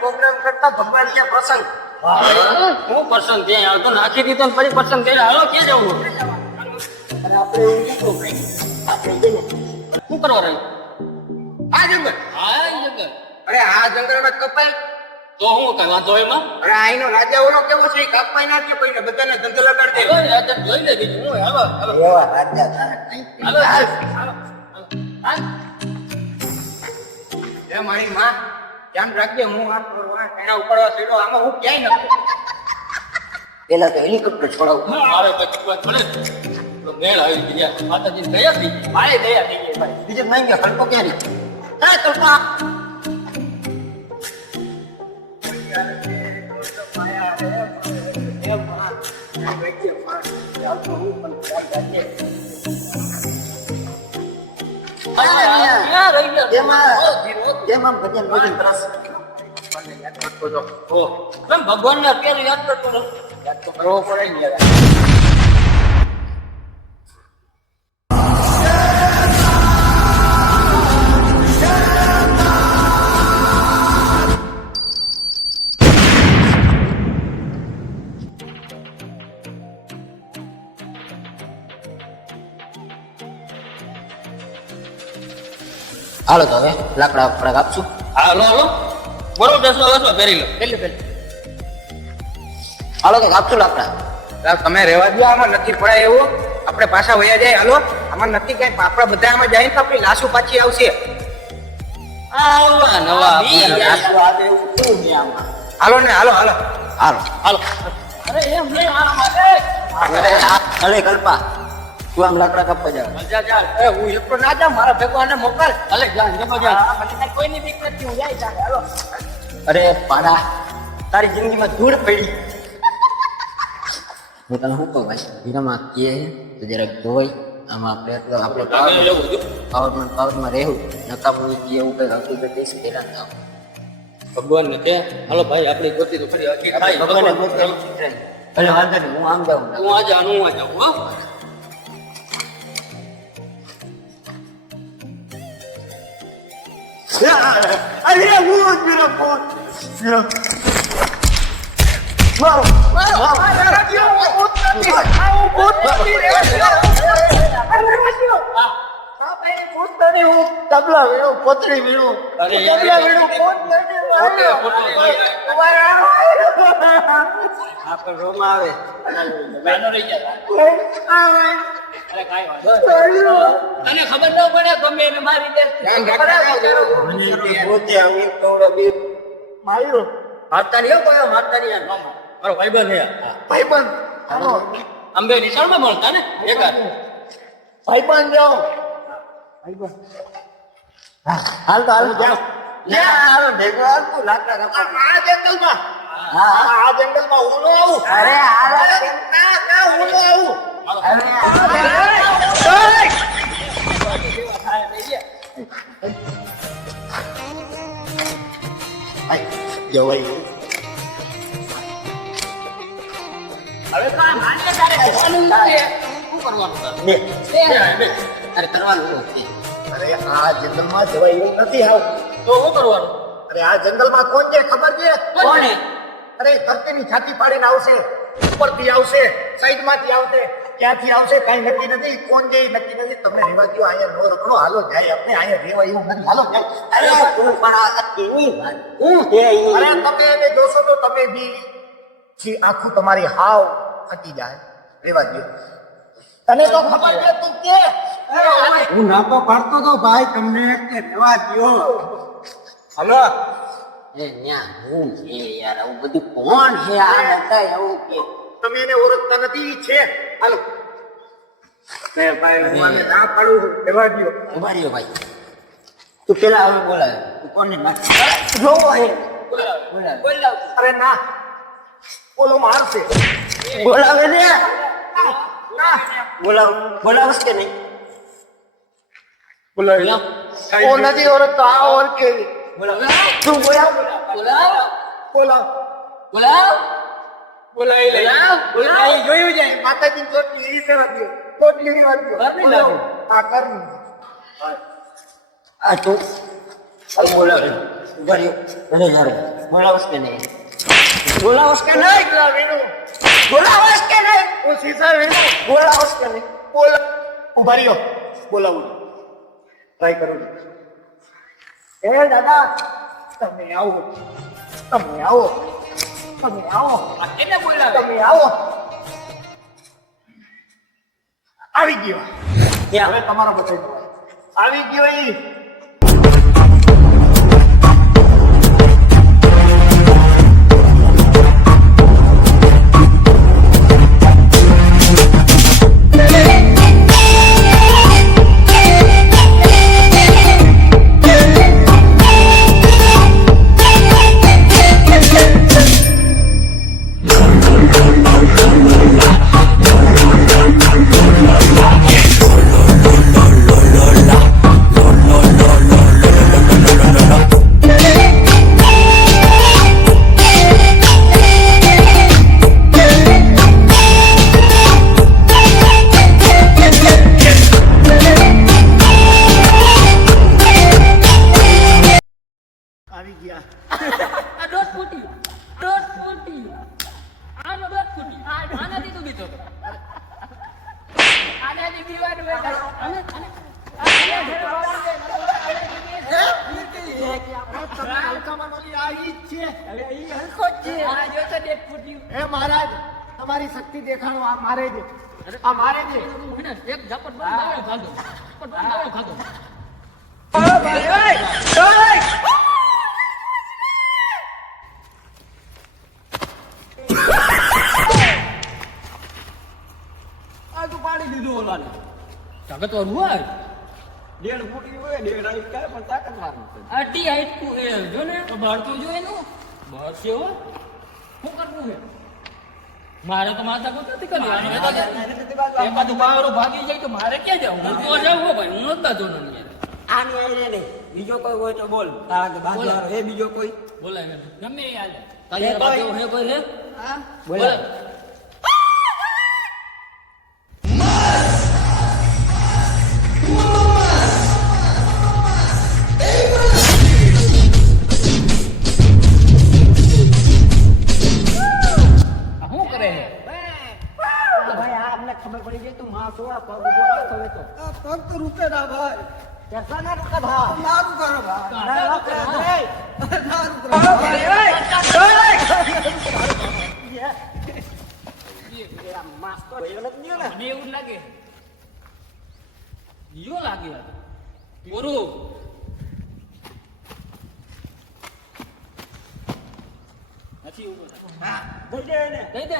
Programme કરતા ભગવાન ત્યાં પ્રસંગ હું પ્રસંગ ત્યાં આવતો નાખી દીધો ને ફરી પ્રસંગ થઈ હાલો ક્યાં જવું? અને આપણે એવું શું ભાઈ આપણે શું કરવા રહ્યું? આ જંગલ અરે આ જંગલમાં કપાઈ તો હું કઈ વાંધો એમાં? અરે આઈનો રાજા ઓલો કેવો છે કપાઈ નાખે પૈને બધાને ધંધો લગાડી દે. રાજા જોઈ લે બીજું હું હાલો એવા રાજા તારે કઈ એ મારી માં ધ્યાન રાખજે હું આ એના ઉપરવા સીડો આમાં હું ક્યાંય નથી. પેલા તો હેલિકોપ્ટર છોડાવું મારે પછી પડે તો મેળ આવી ગયા માતાજી દયા થઈ ગઈ મારે દયા થઈ ગઈ ભાઈ બીજું નહીં ગયા ખડકો ક્યાં રહી હા કલ્પા ભગવાન ને અત્યારે યાદ કરતો યાદ તો કરવો પડે ને યાર. હાલો તો હવે લાકડા ફળક આપશું. હાલો હાલો બરોબર દસો દસો પહેરી લો પેલી હાલો તો આપશું લાકડા. તમે રહેવા દો આમાં નથી પડાય એવું આપણે પાછા વયા જાય. હાલો આમાં નથી કઈ આપણા બધા આમાં જાય તો આપણી લાશો પાછી આવશે. આવા નવા લાશો આવે એવું શું નહીં આમાં. હાલો ને હાલો હાલો હાલો હાલો અરે એમ નહીં અરે કલ્પા તું આમ લાકડા કાપવા જાવ. જા જા એ હું એકલો ના જાઉં મારા ભેગો આને મોકલ. અલે જા જમા જા મને કોઈની બીક નથી હું જાય ચાલે હાલો. અરે પાડા તારી જિંદગીમાં ધૂળ પડી. હું તને શું કહું ભાઈ હીરામાં કે તો જરાક ધોઈ આમાં આપણે પાવરમાં રહેવું નકામું એવું કંઈક હકીકત દઈશ પેલા ના ભગવાન ને કે હાલો ભાઈ આપણી ગોતી તો ફરી ભગવાનને ગોતી. અરે વાંધો નહીં હું આમ જાઉં. હું આ જાઉં હો અરે હું મેરો ફોન મારો તબલા વીણું પોતરી વીણું રોમાં આવે તને ખબર ન પડે ગમે એને મારી દે માર્યો મારતા નહીં કોઈ મારતા નહીં મારો ભાઈબંધ હે ભાઈબંધ અંબે નિશાળમાં મળતા ને એકાદ ભાઈબંધ જાઓ હાલ તો હાલ જાઓ ભેગો હાલ તું લાકડા કાપવા આ જંગલમાં આ જંગલમાં હું નો આવું. અરે હાલ ના હું નો આવું. જવાય હવે કાં માન્ય તારે કરવાનું છે શું કરવાનું તારે અરે કરવાનું નથી. અરે આ જંગલમાં જવાય એવું નથી આવ તો શું કરવાનું? અરે આ જંગલમાં કોણ છે ખબર છે? કોને? અરે ધરતીની છાતી પાડીને આવશે, ઉપરથી આવશે, સાઈડમાંથી આવશે, ક્યાંથી આવશે કઈ નક્કી નથી. કોણ છે નક્કી નથી. તમે રહેવા દો અહીંયા નો રખડો. હાલો જાય આપણે અહીંયા રહેવા એવું નથી. હાલો જાય. અરે તું પણ આ કેવી વાત હું છે અરે તમે એને જોશો તો તમે બી છી આખું તમારી હાવ ફટી જાય. રહેવા દો. તને તો ખબર છે તું કે હું ના તો પાડતો તો ભાઈ તમને કે રહેવા દો. હાલો એ ન્યા હું છે યાર આવું બધું કોણ છે આ નતા આવું કે તમે એને ઓળખતા નથી છે. હાલો મે ભાઈ હું આને ના પાડું રહેવા દો. ઉભા રહ્યો ભાઈ તું પેલા હવે બોલાવે તું કોને ના જો હે બોલાવ. અરે ના બોલો મારશે. બોલાવે ને બોલાવસ કે નહીં બોલાવ ઓ નથી ઓળખતો આ ઓળખે તું બોલાવ બોલાવ બોલાવ બોલાવ બોલાવી લઈ બોલાવ જોયું જાય માતાજી ચોટલી એ સેવા દે ચોટલી ની વાત ઘરની લાગે. આ કરની આ તો બોલાવે ઉભા રહ્યો અરે યાર બોલાવસ કે નહીં બોલાવસ કે નહીં આ વેણુ બોલાવસ કે નહીં ઓ સીસા વેણુ બોલાવસ કે નહીં બોલા ઉભા રહ્યો બોલાવું ટ્રાય કરું એ દાદા તમે આવો તમે આવો તમે આવો આ કેને બોલાવે તમે આવો આવી ગયો ક્યાં? હવે તમારો બતાવી દો આવી ગયો ઈ આવી ગયા આ દોત ફૂટી આનો દોત ફૂટી આનાથી તું બીતો આનાથી બીવાનું બેટા અને તમે હલકામાં નોલી આવી જ છે હવે ઈ હલકો જ છે આ જો તો દેખ ફૂટ્યું હે મહારાજ તમારી શક્તિ દેખાડો આ મારે છે આ મારે છે એક ઝપટ બંધ ખાધો ખાધો આ તો પાડી દીધું ઓલાને તાકાત વાળું હોય ડેડ ફૂટી હોય ડેડ આવી કાય પણ તાકાત મારું આટી હાઈટ તું એ જો ને બળતું જો એનું બસ એવો શું કરવું છે મારે તો માથા કોઈ નથી કરવી એ બધું બાવરો ભાગી જાય તો મારે ક્યાં જવું હું તો જાઉં હો ભાઈ હું નતા જો ને આની આઈ રે બીજો કોઈ હોય તો બોલ તારા કે બાજુ વાળો એ બીજો કોઈ બોલાય ગમે એ હાલે તારી બાજુ હે કોઈ રે હા બોલા શું કરે છે ભાઈ આ અમને ખબર પડી ગઈ તું માં છો આ પગ બોલા હવે તો આ પગ તો રૂપે ના ભાઈ કેસા ના રૂપે ભા ના રૂપે ભા ના રૂપે ના રૂપે માસ્તો એવો નથી ને મને એવું જ લાગે યો લાગે બોરું નથી ઉભો હા દઈ દે એને દઈ દે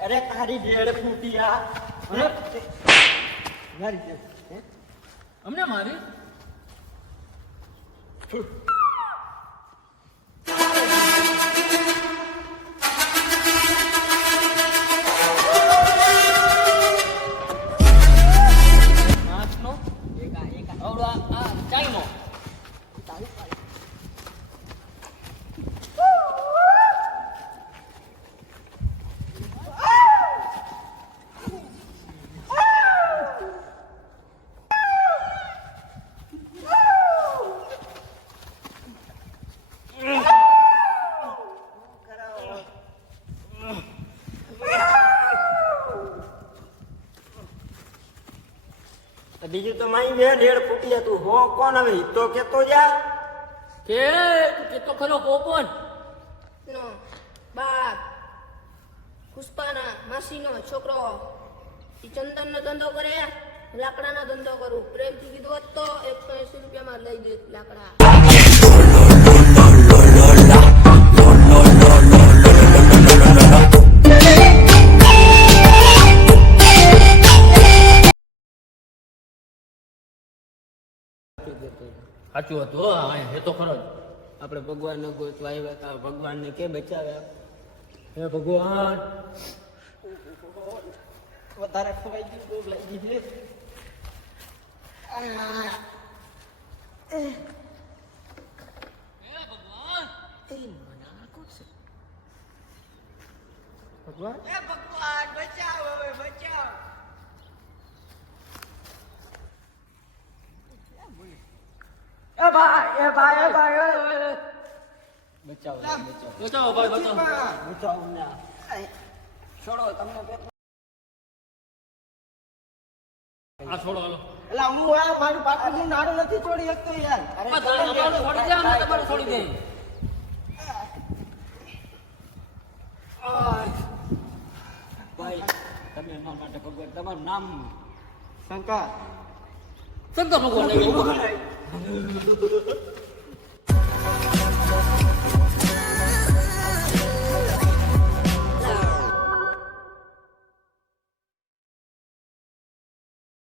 અરે તારી ડેડ ફૂટી આ અરે મારી દે અમને મારી નાચનો આવડો આ ચાઈનો બીજું તો માઈ બે ડેડ ફૂટી તું હો કોણ હવે તો કેતો જા કે તો ખરો કોપન નો બાપ પુષ્પાના માસીનો છોકરો ઈ ચંદનનો ધંધો કરે લાકડાનો ધંધો કરું પ્રેમથી કીધું હોત તો 180 રૂપિયામાં લઈ દે લાકડા સાચું હતું હો હા એ તો ખરો જ આપણે ભગવાનને ગોતવા આવ્યા હતા ભગવાનને કે બચાવ્યા હે ભગવાન વધારે ખવાઈ ગયું બહુ લાગી છે ભગવાન એ ભગવાન બચાવ હવે બચાવ એ ભાઈ બચાવો ભાઈ બચાવો બચાવ ના છોડો તમને આ છોડો હાલો એટલે હું આ મારું પાકું હું નાડું નથી છોડી શકતો યાર અમારું છોડી દે અમે તમારું છોડી દે ભાઈ તમે એના માટે ભગવાન તમારું નામ શંકર શંકર ભગવાન